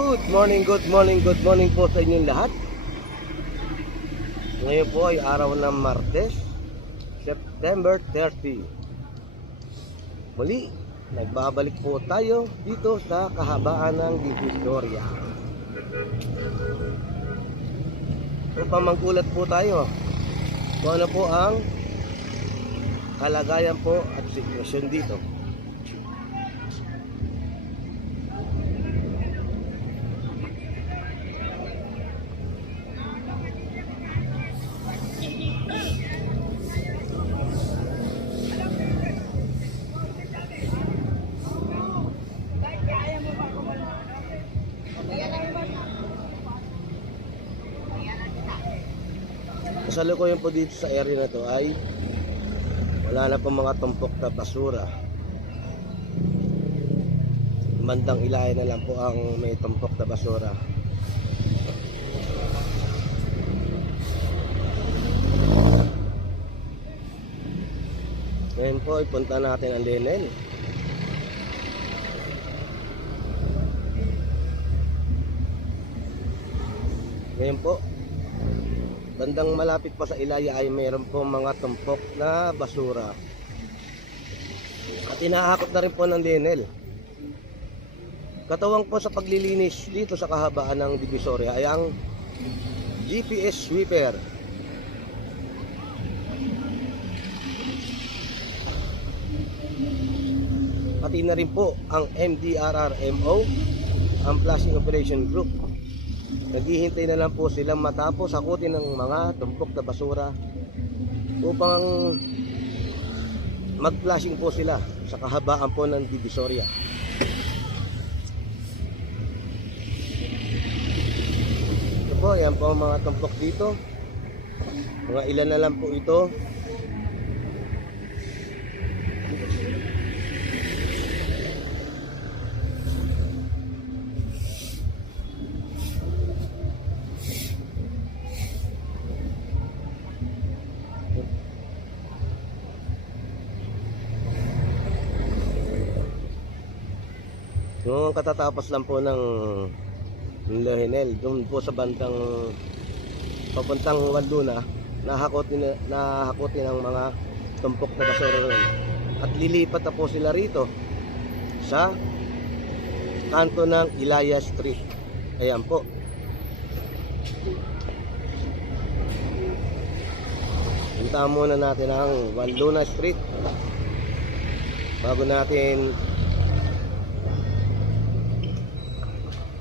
Good morning, good morning, good morning po sa inyong lahat. Ngayon po ay araw ng Martes, September 30. Muli, nagbabalik po tayo dito sa kahabaan ng Divisoria. Upang magkulat po tayo kung ano po ang kalagayan po at sitwasyon dito. Kasalukuyan po dito sa area na to ay wala na po mga tumpok na basura. Bandang Ilaya na lang po ang may tumpok na basura. Ngayon po ipunta natin ang Lenel. Ngayon po bandang malapit pa sa Ilaya ay mayroon po mga tumpok na basura. At inahakot na rin po ng Lenel. Katuwang po sa paglilinis dito sa kahabaan ng Divisoria ay ang GPS sweeper. Pati na rin po ang MDRRMO, ang Flushing Operation Group. Naghihintay na lang po silang matapos hakutin ng mga tumpok na basura upang mag-flushing po sila sa kahabaan po ng Divisoria. Ito po, yan po ang mga tumpok dito. Mga ilan na lang po ito. Noong katatapos lang po ng Lenel, doon po sa bandang papuntang Wanduna, nahakotin ang mga tumpok na basura ron. At lilipat na po sila rito sa kanto ng Ilaya Street. Ayan po. Puntahan muna natin ang Wanduna Street bago natin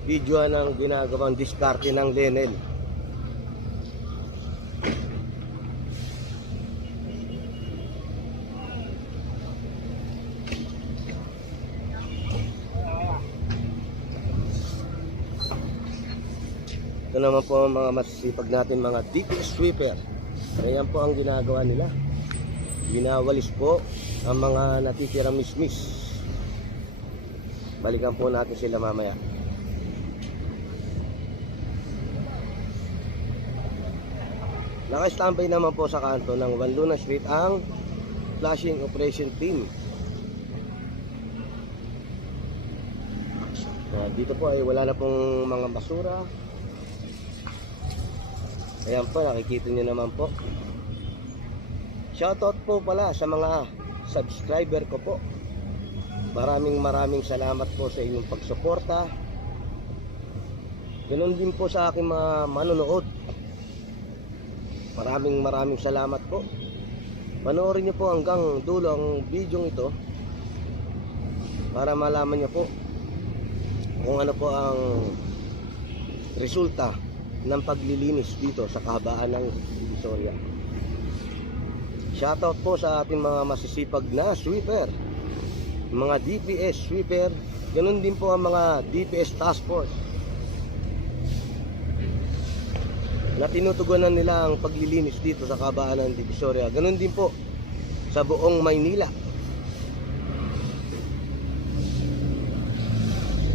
video ng ginagawang diskarte ng Lenel. Ito naman po ang mga masisipag natin mga DPS sweeper. Ayan po ang ginagawa nila. Binawalis po ang mga natitirang mismis. Balikan po natin sila mamaya. Naka-standby naman po sa kanto ng Wanduna Street ang Flushing Operation Team. Dito po ay wala na pong mga basura. Ayan po, nakikita nyo naman po. Shoutout po pala sa mga subscriber ko po. Maraming salamat po sa inyong pagsuporta. Ganun din po sa aking mga manonood. Maraming salamat po. Panoorin niyo po hanggang dulo ang video ito para malaman niyo po kung ano po ang resulta ng paglilinis dito sa kahabaan ng Divisoria. Shoutout po sa ating mga masisipag na sweeper, mga DPS sweeper, ganun din po ang mga DPS task force na tinutugunan nila ang paglilinis dito sa kahabaan ng Divisoria. Ganun din po sa buong Maynila.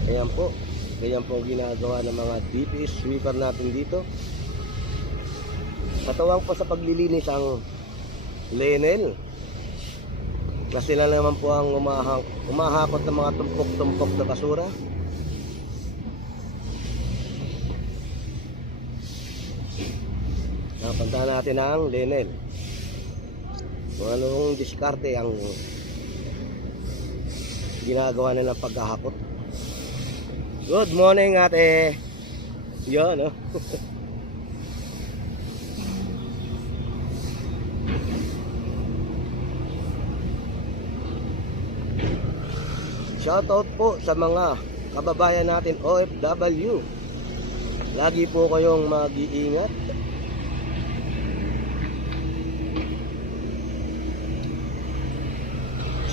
Ayan po. Ganyan po ang ginagawa ng mga DPS sweeper natin dito. Katawang po sa paglilinis ang Lenel. Kasi sila naman po ang umahakot ng mga tumpok-tumpok na basura. Papuntahan natin ang Lenel. Kung anong diskarte ang ginagawa nilang paghahakot. Good morning, ate. Yan, no? Shoutout po sa mga kababayan natin OFW. Lagi po kayong mag-iingat.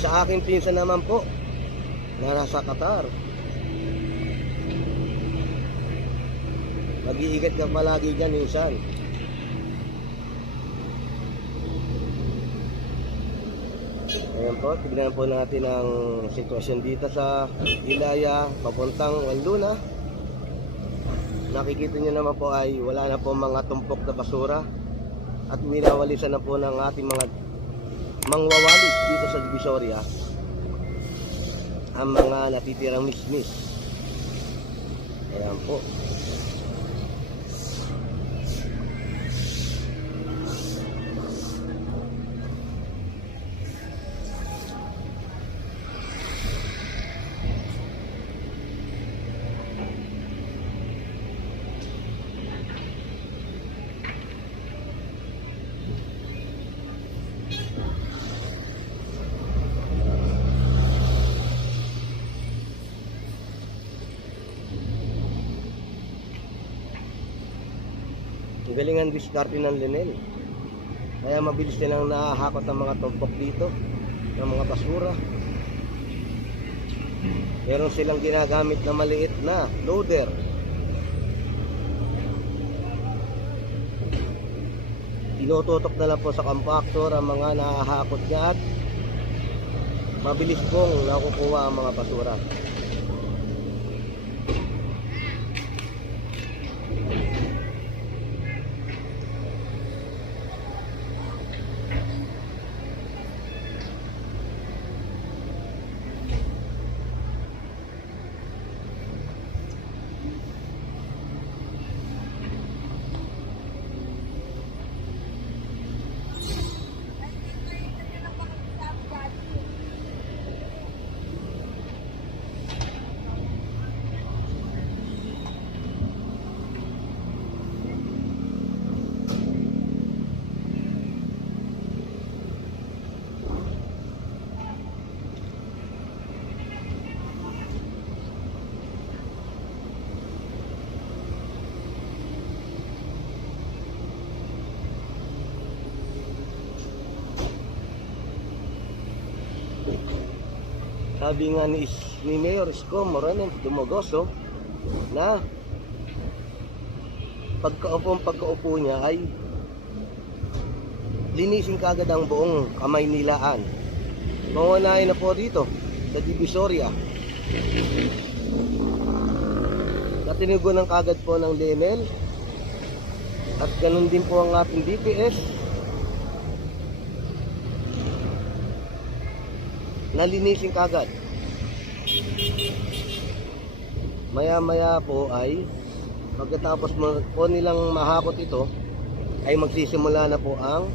Sa akin pinsan naman po na nasa Qatar, mag-iingat ka palagi dyan minsan. Ayan po, tignan po natin ang sitwasyon dito sa Ilaya papuntang Wanluna. Nakikita nyo naman po ay wala na po mga tumpok na basura at winawalisan na po ng ating mga mangwawalis dito sa Divisoria ang mga natitirang mismis. Ayan po. Ang galing ang diskarte ng Lenel. Kaya mabilis nilang nahahakot ang mga tumpok dito ng mga basura. Meron silang ginagamit na maliit na loader. Tinututok na lang po sa compactor ang mga nahahakot niya at mabilis pong nakukuha ang mga basura. Sabi nga ni Mayor Isko Moreno Dumogoso na pagkaupo niya ay linisin kagad ang buong Kamay Nilaan. Mangunahin na po dito sa Divisoria. Natinigon ng kagad po ng Lenel at ganun din po ang ating DPS. Nalinisin kagad. Maya-maya po ay pagkatapos po nilang mahakot ito ay magsisimula na po ang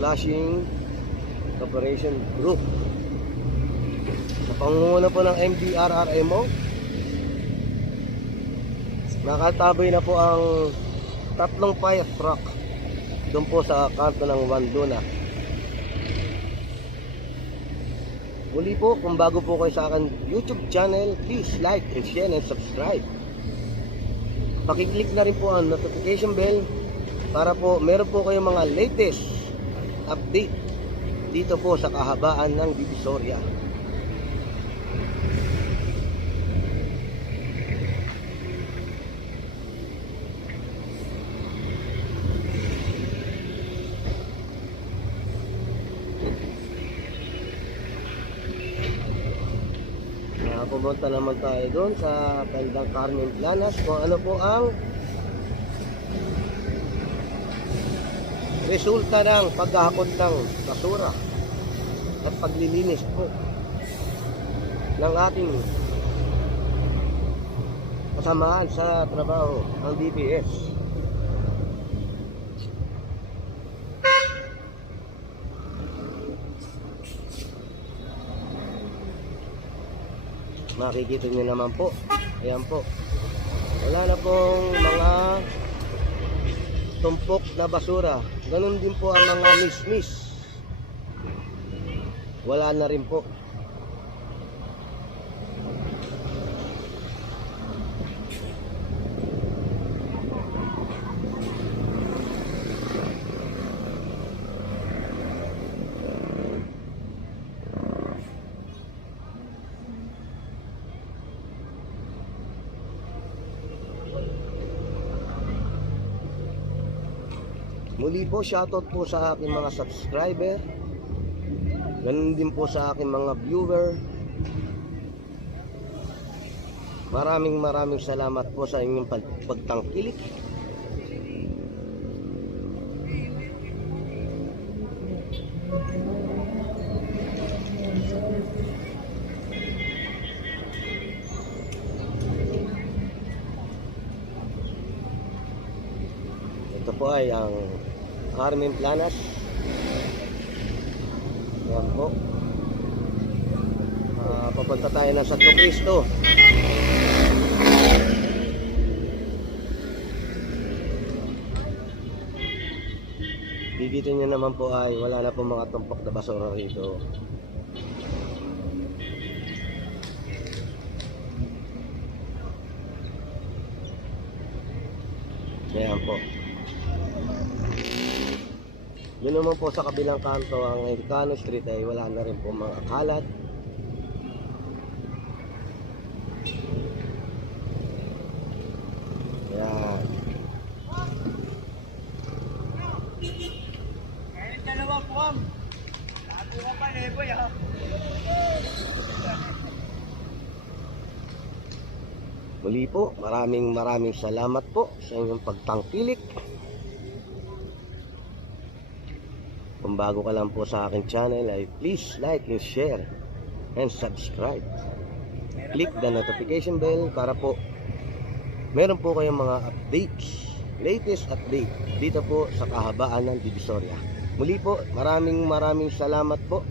flushing operation group. Sa pangunguna po ng MDRRMO, nakatabay na po ang 3 fire truck doon po sa kanto ng Wanluna. Muli po, kung bago po kayo sa akin YouTube channel, please like and share and subscribe. Pakiclick na rin po ang notification bell para po meron po kayong mga latest update dito po sa kahabaan ng Divisoria. Pumunta naman tayo doon sa bandang Carmen Planas kung ano po ang resulta ng paghahakot ng basura at paglilinis po ng ating kasamaan sa trabaho ng DPS. makikita nyo naman po. Ayan po. Wala na pong mga tumpok na basura. Ganun din po ang mga mismis. Wala na rin po. Muli po, shoutout po sa aking mga subscriber. Ganun din po sa aking mga viewer. Maraming salamat po sa inyong pagtangkilik. Ito po ay ang Carmen Planas. Yan po. Papunta tayo ng Santo Cristo. Dito nyo naman po ay wala na po mga tumpok na basura rito. Ayan po. Yun naman po sa kabilang kanto, ang Ilocano Street ay wala na rin po mga kalat. Ayan. Kahit dalawa po am. Lago ka pa boy ha. Muli po, maraming salamat po sa inyong pagtangkilik. Kung bago ka lang po sa akin channel ay please like and share and subscribe. Click the notification bell para po meron po kayong mga updates, latest update dito po sa kahabaan ng Divisoria. Muli po, maraming salamat po.